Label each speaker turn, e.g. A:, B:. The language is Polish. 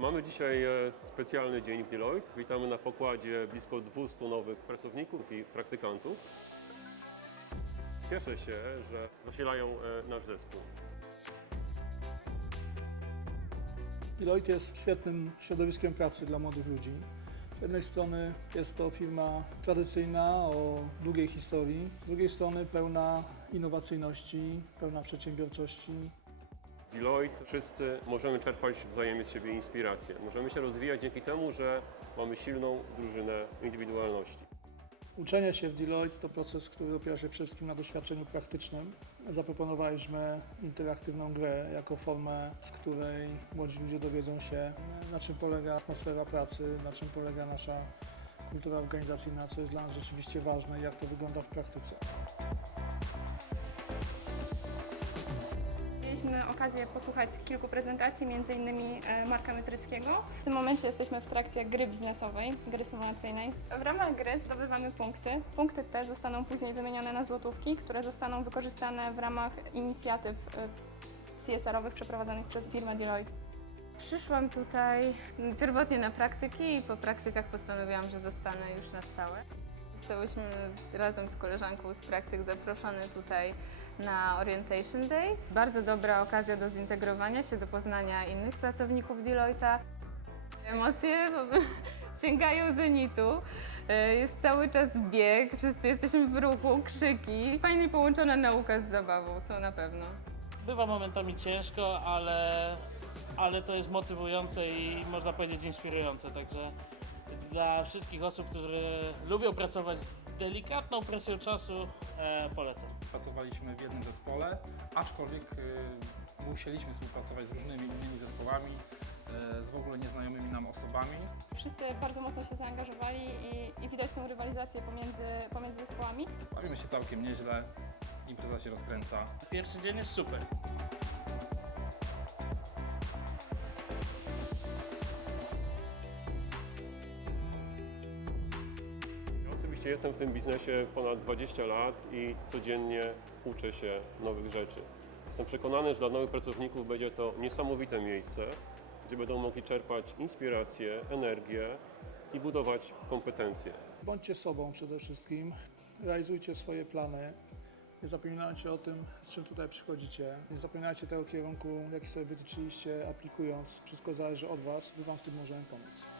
A: Mamy dzisiaj e, specjalny dzień w Deloitte. Witamy na pokładzie blisko 200 nowych pracowników i praktykantów. Cieszę się, że zasilają e, nasz zespół.
B: Deloitte jest świetnym środowiskiem pracy dla młodych ludzi. Z jednej strony jest to firma tradycyjna o długiej historii, z drugiej strony pełna innowacyjności, pełna przedsiębiorczości.
A: Deloitte wszyscy możemy czerpać wzajemnie z siebie inspirację. Możemy się rozwijać dzięki temu, że mamy silną drużynę indywidualności.
B: Uczenie się w Deloitte to proces, który opiera się przede wszystkim na doświadczeniu praktycznym. Zaproponowaliśmy interaktywną grę jako formę, z której młodzi ludzie dowiedzą się, na czym polega atmosfera pracy, na czym polega nasza kultura organizacyjna, co jest dla nas rzeczywiście ważne i jak to wygląda w praktyce.
C: Okazję posłuchać kilku prezentacji, m.in. e, Marka Metryckiego. W tym momencie jesteśmy w trakcie gry biznesowej, gry symulacyjnej. W ramach gry zdobywamy punkty. Punkty te zostaną później wymienione na złotówki, które zostaną wykorzystane w ramach inicjatyw e, CSR-owych przeprowadzonych przez firmę Deloitte.
D: Przyszłam tutaj pierwotnie na praktyki i po praktykach postanowiłam, że zostanę już na stałe. Zostałyśmy razem z koleżanką z praktyk zaproszone tutaj na Orientation Day. Bardzo dobra okazja do zintegrowania się, do poznania innych pracowników Deloitte'a. Emocje sięgają zenitu. E, Jest cały czas bieg, wszyscy jesteśmy w ruchu, krzyki. Fajnie połączona nauka z zabawą, to na pewno.
E: Bywa momentami ciężko, ale, ale to jest motywujące i można powiedzieć inspirujące. Także dla wszystkich osób, które lubią pracować z delikatną presją czasu, e, polecam.
F: Pracowaliśmy w jednym zespole, aczkolwiek y, musieliśmy współpracować z różnymi innymi zespołami, y, z w ogóle nieznajomymi nam osobami.
C: Wszyscy bardzo mocno się zaangażowali i, i widać tę rywalizację pomiędzy, pomiędzy zespołami.
F: Bawimy się całkiem nieźle, impreza się rozkręca.
E: Pierwszy dzień jest super.
A: Osobiście jestem w tym biznesie ponad 20 lat i codziennie uczę się nowych rzeczy. Jestem przekonany, że dla nowych pracowników będzie to niesamowite miejsce, gdzie będą mogli czerpać inspirację, energię i budować kompetencje.
B: Bądźcie sobą przede wszystkim, realizujcie swoje plany. Nie zapominajcie o tym, z czym tutaj przychodzicie. Nie zapominajcie tego kierunku, jaki sobie wytyczyliście, aplikując. Wszystko zależy od Was. My Wam w tym możemy pomóc.